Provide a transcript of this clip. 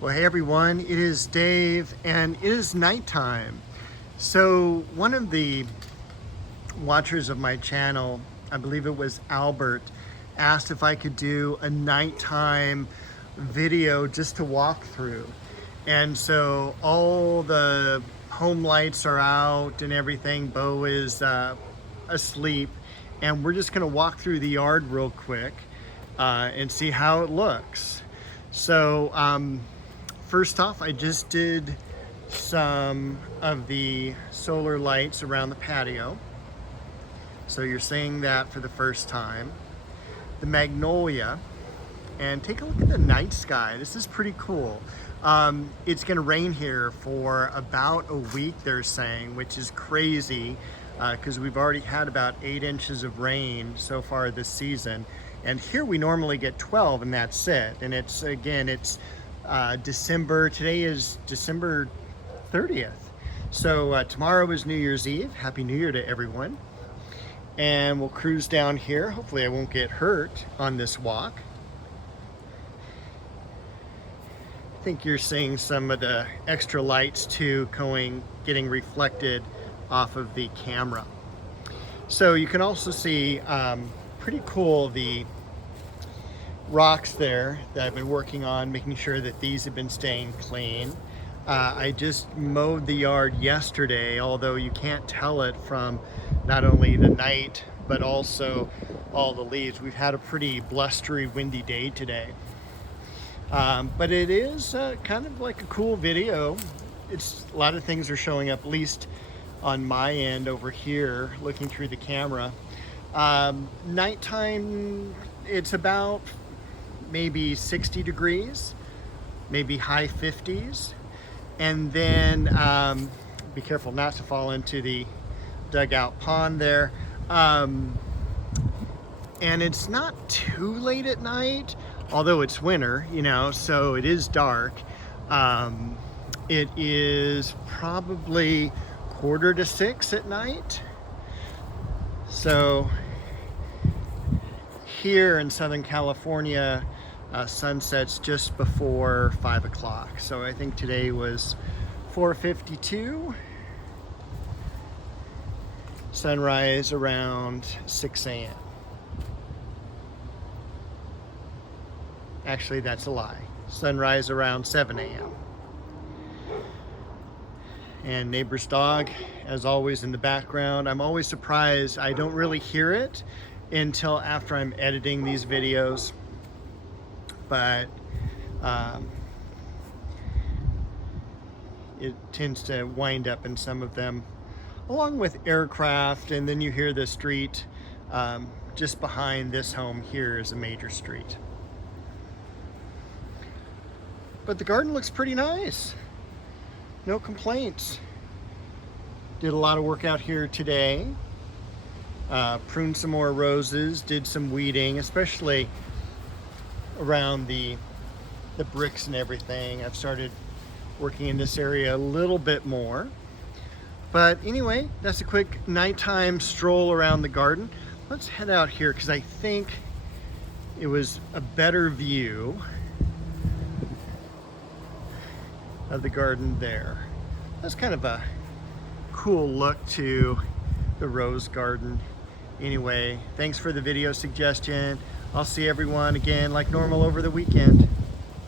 Well, hey everyone, it is Dave and it is nighttime. So one of the watchers of my channel, I believe it was Albert, asked if I could do a nighttime video just to walk through. And so all the home lights are out and everything. Bo is asleep, and we're just gonna walk through the yard real quick and see how it looks. So first off, I just did some of the solar lights around the patio. So you're seeing that for the first time. The magnolia, and take a look at the night sky. This is pretty cool. It's gonna rain here for about a week, they're saying, which is crazy because we've already had about 8 inches of rain so far this season. And here we normally get 12 and that's it. And it's, again, it's December, today is December 30th. So tomorrow is New Year's Eve. Happy New Year to everyone. And we'll cruise down here. Hopefully I won't get hurt on this walk. I think you're seeing some of the extra lights too getting reflected off of the camera. So you can also see pretty cool the rocks there that I've been working on, making sure that these have been staying clean. I just mowed the yard yesterday, although you can't tell it from not only the night but also all the leaves. We've had a pretty blustery, windy day today. But it is kind of like a cool video. It's a lot of things are showing up, at least on my end over here, looking through the camera. Nighttime, it's about maybe 60 degrees, maybe high 50s. And then be careful not to fall into the dugout pond there. And it's not too late at night, although it's winter, you know, so it is dark. It is probably 5:45 at night. So here in Southern California, sunsets just before 5 o'clock. So I think today was 4:52. Sunrise around 6 a.m. Actually, that's a lie. Sunrise around 7 a.m. And neighbor's dog, as always, in the background. I'm always surprised. I don't really hear it until after I'm editing these videos. But it tends to wind up in some of them, along with aircraft. And then you hear the street just behind this home here is a major street. But the garden looks pretty nice. No complaints. Did a lot of work out here today. Pruned some more roses, did some weeding, especially around the bricks and everything. I've started working in this area a little bit more. But anyway, that's a quick nighttime stroll around the garden. Let's head out here because I think it was a better view of the garden there. That's kind of a cool look to the rose garden. Anyway, thanks for the video suggestion. I'll see everyone again like normal over the weekend.